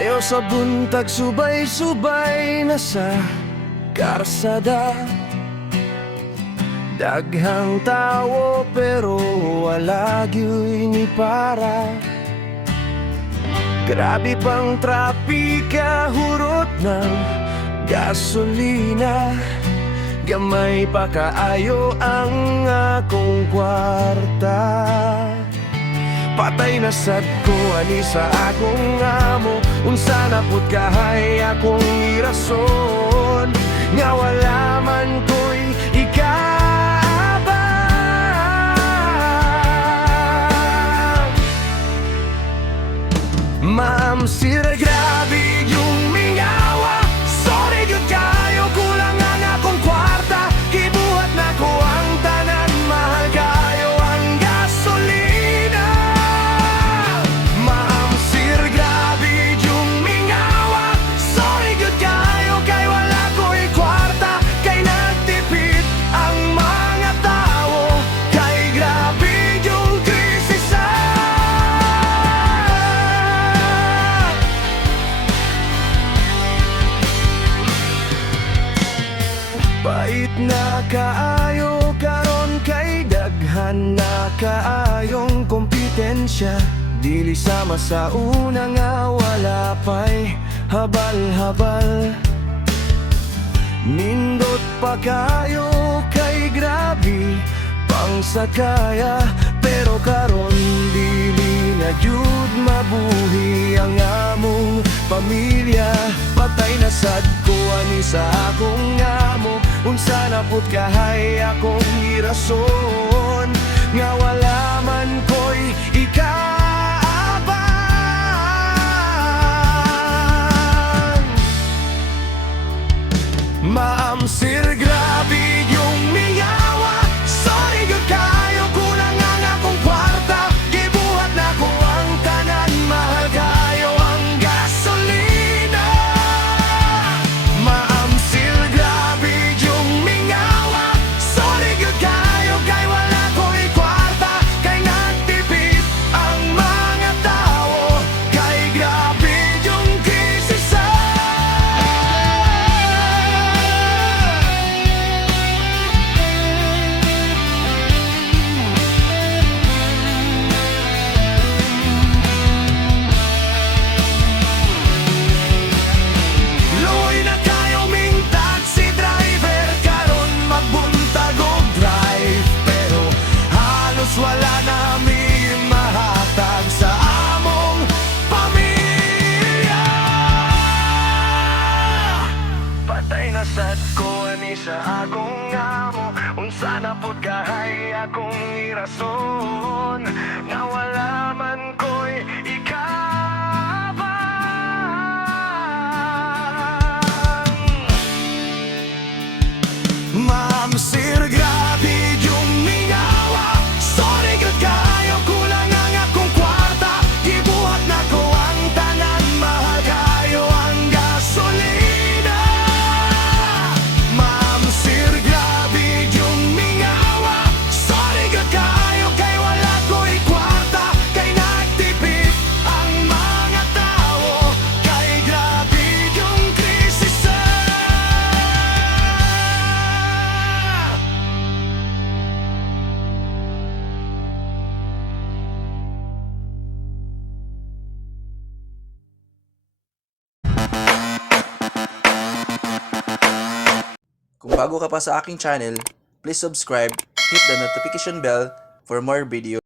Sayo sa buntag, subay-subay na sa karsada. Daghang tawo pero wala gyud ni para. Grabe pang trapika, hurot ng gasolina. Gamay pa kaayo ang akong kwarta. Patay na sad ko ani sa akong amo. Unsa na pud kahay akong irason nga wala man ko'y ikabang. Ma'am sir, grabe yung mingawa. Sorry gyud kayo, kulang ang akong kwarta. Gibuhat na ko ang tanan, mahal kayo ang gasolina. Ma'am sir, grabe yung mingawa. Sorry gyud kayo, kay wala ko'y kwarta. Kay nagtipid ang mga tao. Kay grabe yung krisis. Pait na kaayo karon, kay daghan na kaayong kompetensya. Dili sama sa una nga wala pa'y habal-habal. Nindot pa kayo, kay grabe pang sakaya. Pero karon dili na jud mabuhi ang among pamilya. Patay na sad ko ani sa akong amo. Unsa na pud kahay akong irason nga wala man ko'y ikabang. Ma'am sir, grabe yung mingawa. Sorry gyud kayo, kulang ang akong kwarta. Gibuhat na ko ang tanan, mahal kayo ang gasolina. Ma'am sir, grabe yung mingawa. Sorry gyud kayo, kay wala ko'y kwarta. Kay nagtipid ang mga tao. Kay grabe yung krisis. Luoy na kayo ming taxi driver, karon magbuntag og drive. Pero halos wala na mi mahatag sa among pamilya. Patay na sad ko ani sa akong amo. Unsa na pud kahay akong irason nga wala man ko'y ikabang. Ma'am sir, grabe yung mingawa. Sorry gyud kayo, kulang ang akong kwarta. Gibuhat na ko ang tanan, mahal kayo ang gasolina. Ma'am sir, grabe yung mingawa. Sorry gyud kayo, kay wala ko'y kwarta. Kay nagtipid ang mga tao. Kay grabe yung krisis. Kung bago ka pa sa aking channel, please subscribe, hit the notification bell for more videos.